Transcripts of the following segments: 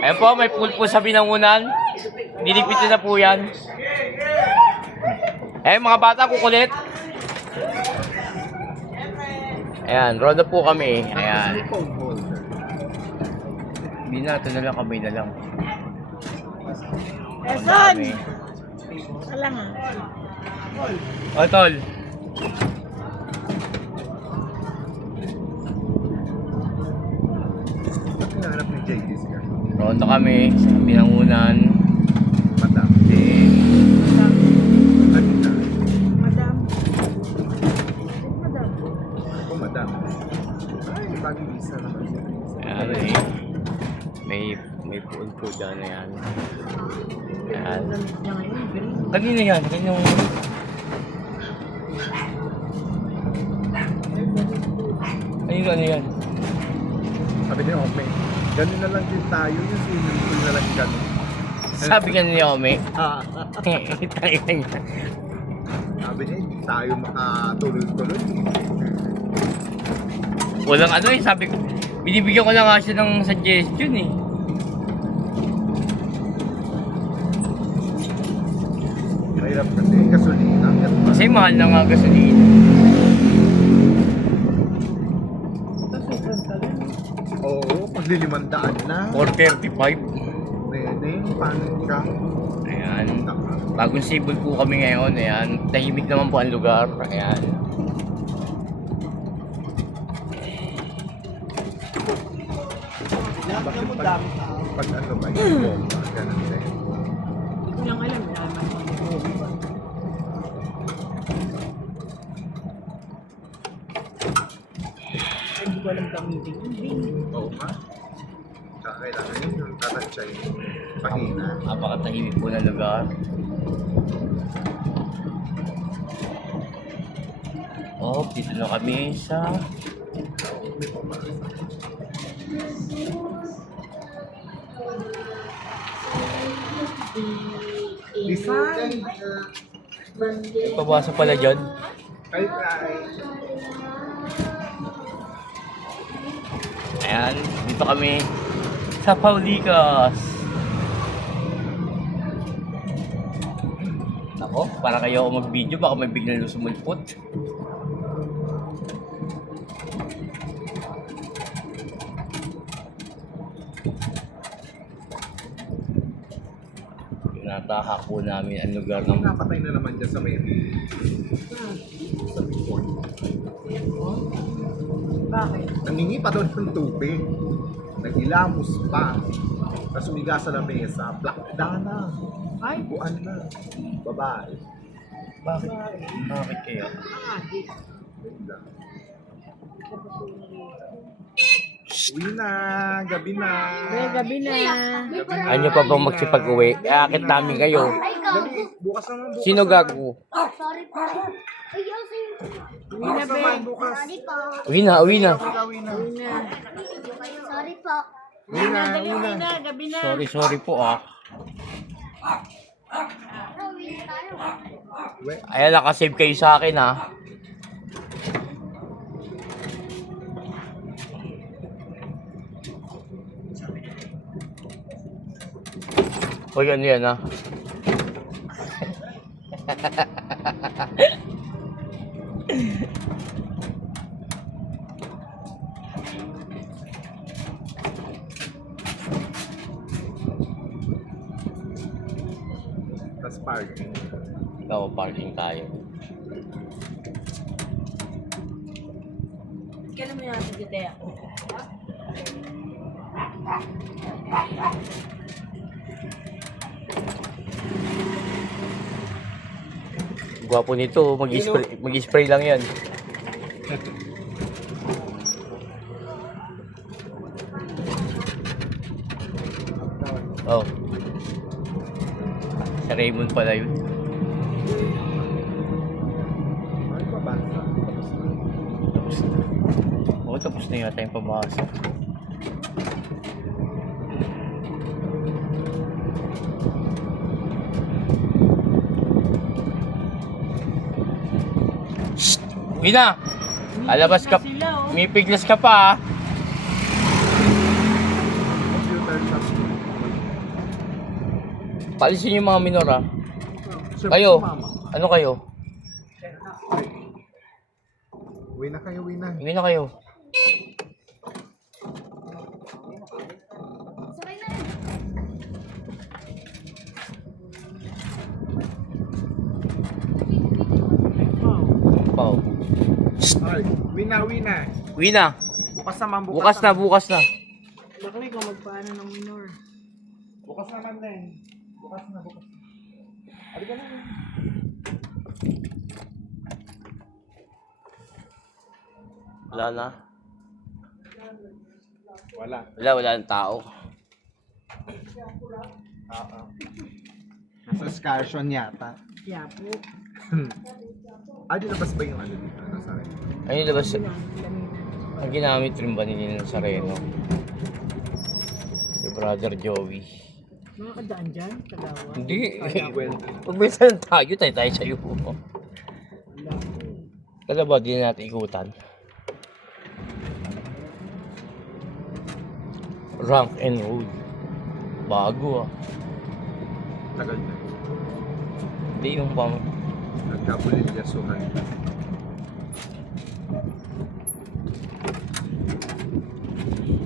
Ayan po, may pool po sa Binangunan. Niligpit na po yan. Ayan mga bata, kukulit. Ayan, roda po kami. Ayan. Hindi na, ito na lang, kamay na lang. Eson! Wala nga. O, tol. Hinahanap ni JD's ka. Roda kami sa Binangunan. Madam. Kanina. Madam. Madam. Ako, madam. Ay, bagong isa naman siya. Ayan, may pool po dyan na yan. Ayan. Lamit niya ngayon, green. Kanina yan, kanyang... Ano yan? Sabi ni Ome, ganun na lang din tayo, yung swimming pool na lang ganun. Sabi ka ni Ome. Ah, Tayo na niya. sabi niya, hindi tayo makatuloy-tuloy. Walang ano eh, sabi ko, binibigyan ko na nga siya ng suggestion eh. Mahirap kasi, gasolina. Kasi mahal na nga gasolina. Kasukan ka lang. Oo, paglilimandaan na. 435. Nene, paano ka? Ayan. Bagong Cebu po kami ngayon. Ayan. Tahimik naman po ang lugar. Ayan. Bakit pag ano ba yung bomba, ganun din. Hindi ko lang alam. Naman mo ni Bobo. Hindi ko alam gamitin yung green. Oo nga. Tsaka kailangan yun, yung tatansya yung pahina. Napakatahimik po ng lugar. Oh, dito na kami sa... Design! Pabasa pala dyan. Ay, ay. Ayan, dito kami sa Paulicas. Ako, para kayo ako mag-video, baka may biglang sumulpot. Tinatahak po namin ang lugar ng... Napatay na naman dyan sa may sa before. Bakit? Nangingi pa doon ng tubig. Nagilamos pa. Tapos umiga sa lamesa. Black na. Ay, Buan na. Babae. Bakit? Bakit kaya? adik. Uwi na. Gabi na. Gabi na. Ano pa bang magsipag-uwi? Akit namin kayo. Dali. Bukas naman. Bukas Sino gago? Sorry po. Uwi na, be. Bukas. Sorry po. Uwi na, uwi na. Uwi na. Sorry po. Uwi na. Dali, Uwi uwi na. na. Gabi na. Sorry po ah. Uwi na tayo. Uwi. Ayan, nakasave kayo sa akin ah. Hoy, ano yan ah? Tapos parking. Oo, parking tayo. Kailan mo yung sige ako? Gwapo nito, mag-spray lang yan. Oh. Si Raymond pala yun. Ay, pabasa. Tapos na. Oo, tapos na yata yung pabasa. Shhh! Uwi na! Alabas ka. Sila, oh. May piglas ka pa ah. Computer shop. Paalisin yung mga minor ha. Siyempre, Kayo, sumama. ano kayo? Uwi na kayo, uwi na. Hindi na kayo. Sabay na rin. Pao. Ay, uwi na, uwi na. Uwi na. Bukas naman, Bukas na, bukas na. Bakit ikaw magpaano ng minor? Bukas naman na eh. Bukas na, bukas na. Halika na. Wala na. Wala. Wala ng tao. Nasa excursion yata. Kaya po. Di labas ba yung ano dito? Nasa rin. Ano yung labas? Lamina. Ang ginamit rin ba nila ng Sareno? Si Brother Joey. Makakadaan dyan, Kalawa. Hindi. Well, Pag may saan tayo, tayo sa'yo. Wala po. Kala ba, di na natin ikutan. Rank and roll. Bago ah. tagal na. Hindi yung pang... Nagkabulilyasuhan.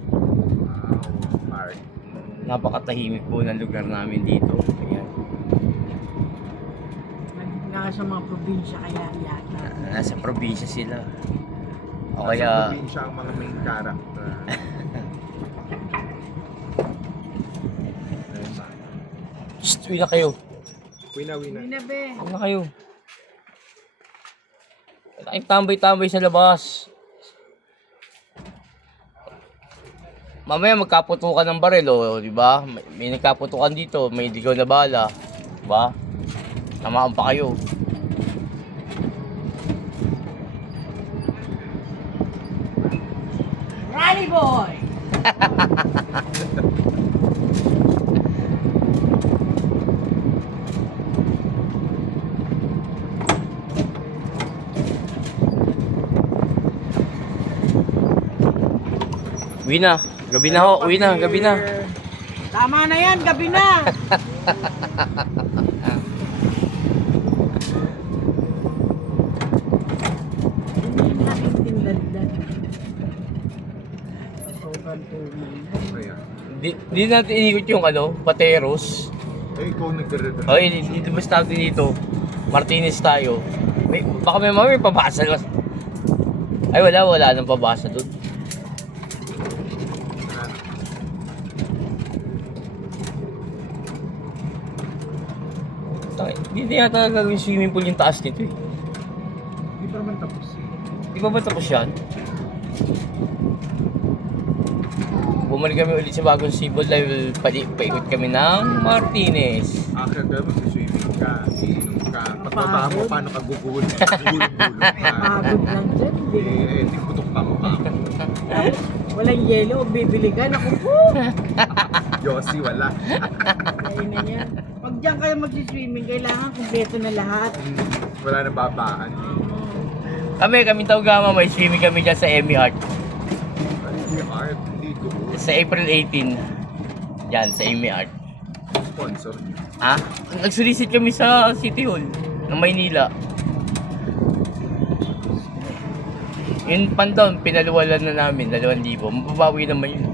Wow, park. Napakatahimik po ng lugar namin dito. Ayan. Nasa mga probinsya kaya yata. Nasa probinsya sila. O Nasa kaya... probinsya ang mga main character. Shh, uwi na kayo. Wina. Hindi na be. Uwi na kayo. Tayong tambay-tambay sa labas. Mamaya magkaputukan ng baril, o, di ba? May nagkaputukan dito, may digaw na bala. Di ba? Tamaan pa kayo. Rally boy! Uwi na. Gabi na ho. Uwi na. Gabi na. Tama na yan, gabi na! Hindi natin tinladlad. Sobrang tuloy. Ayan. Di natin inikot yung ano, Pateros. Ikaw nagdare-dire. Ay, dito ba natin dito? Martinez tayo. Baka may pabasa. Ay, wala nang pabasa doon. Hindi yata gagawin swimming pool yung taas nito eh. Hindi pa naman tapos. Di ba tapos yan? Bumalik kami ulit sa bagong sibol dahil paikot kami ng Martinez. Akin ka, mag-swimming ka, iinom ka. Pagbaba mo, paano ka guguhol? Guguhol-gulo ka. Pagod lang dyan, hindi. Hindi putok pa mo pa. Walang yelo, bibili ka, naku po! Yossi, wala. Ayun na yan. Pag dyan kayo mag-swimming, kailangan kumpleto na lahat. Wala na babaan. Kami Taugama, may swimming kami dyan sa Emmy Art. Hindi art, hindi doon. Sa April 18. Yan, sa Emmy Art. Sponsor. Ha? Nagsulisit kami sa City Hall ng Maynila. Yun pantaon, pinaluwalan na namin, 2,000. Mababawi naman yun.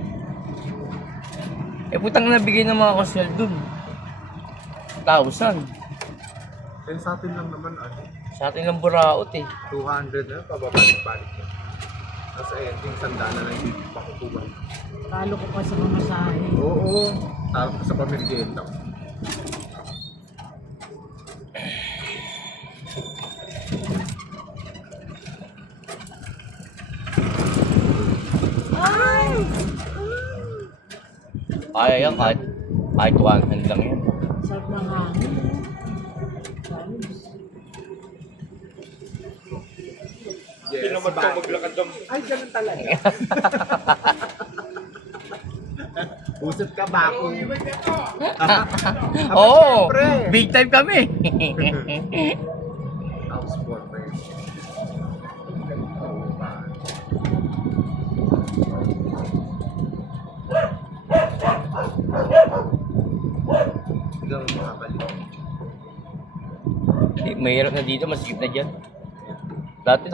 Eh putang nabigay ng mga kaswel dun. 1,000. Eh sa atin lang naman, Sa atin lang buraot eh. 200 na, pababalik-balik na. Tapos ending, sandala na yung pakukuha. Talo ko pa sa pamasahe. Oo, tawag ka sa pamilgenta. Ay! Kaya yan kahit 100 lang yan. Sarap ng hangin. Salos. Yes, naman ito maglakad ng... Ay, ganun talaga. Usap ka ba ako? Oo! Big time kami! House for friends. Ikaw ang mga mahirap na dito, masikip na dyan. Dati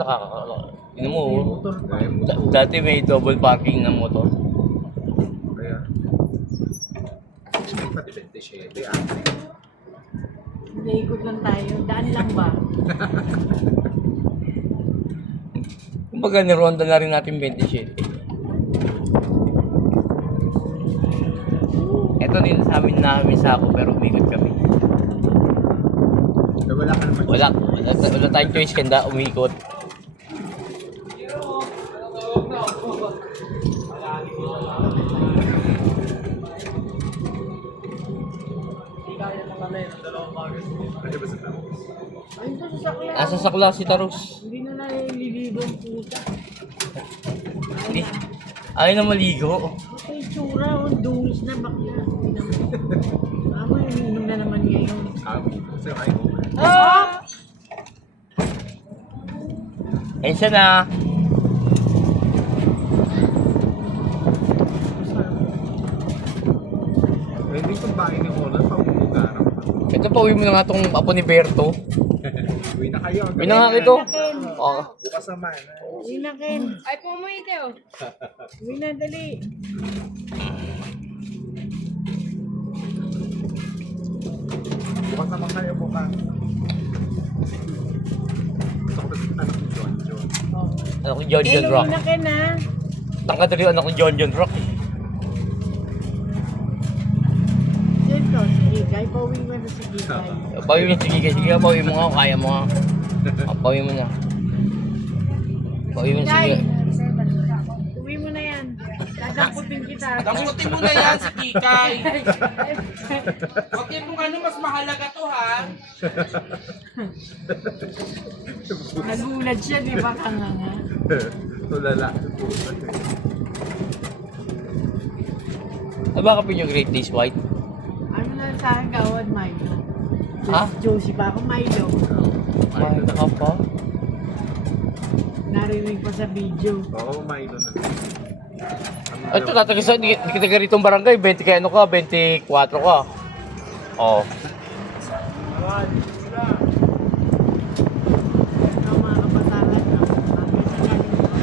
yun mo, Motor pa. Kaya mo to. dati may double parking ng motor. Kaya. Pati 27, Ikot lang tayo. Daan lang ba? Kumbaga, nironda na rin natin 27. Ito din sa namin sako pero umikot kami. Wala ka naman. Wala tayong choice kanda umikot. Ano ba sa tao? Ayun to sa sakla. Asa sa klase Taros? Hindi na naliligo ang puta. Ayaw na maligo. Ito yung tsura. Ang dungis na bakla. Ako yung ininom na naman ngayon. Kasi kayo. Ah! Ayun siya na. Pwede itong bahay ni Honor, pamumugaran pa. Ito pa, uwi mo na nga itong apo ni Berto. Uwi na kayo. Uwi na nga ito. Oh. Bukas naman. Uwi na, Ken. Ay, pumuite oh. Uwi na, dali. Bukas naman kayo, bukas. Gusto ko ba anak ni John John? Oh. Anak ko John John Ken, Rock. uwi na, Ken, ha? Tangkad rin anak ko John John Rock. Ito, sige. Kaya pauwi mo na si Kikay. Pawi mo, sige, sige, pawi mo nga, kaya mo nga. Pawi mo na. Pawi mo, sige. Uwi mo na yan. Dadamputin kita. Damutin mo na yan si Kikay. Huwag mo ano, mas mahalaga to ha. Nagulat siya, di ba, kanganga? Tulala. Baka yung Great Days White. Ano na sa akin, Gawad Milo? Ha? Josie pa ako, Milo. Ay, naka pa. Narinig pa sa video. Oo, Milo na. Ito, tatagisa, di kita ganitong barangay, 20 kaya ano ka, 24 ka. Oo. Ito mga kapatalan, no? Hanggang sa galing.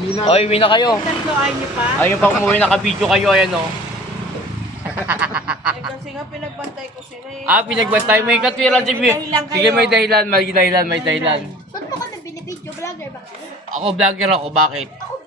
Uwi na. Oy, uwi na kayo. Tatlo, ayaw niyo pa? Ayun pa umuwi, naka-video kayo, ayan o. Eh kasi nga pinagbantay ko sila eh. Pinagbantay mo yung katwiran, sige. Sige, may dahilan, may dahilan, may dahilan. Ba't mo kami binibidyo? Vlogger ba kayo? Ako vlogger ako, bakit? Ako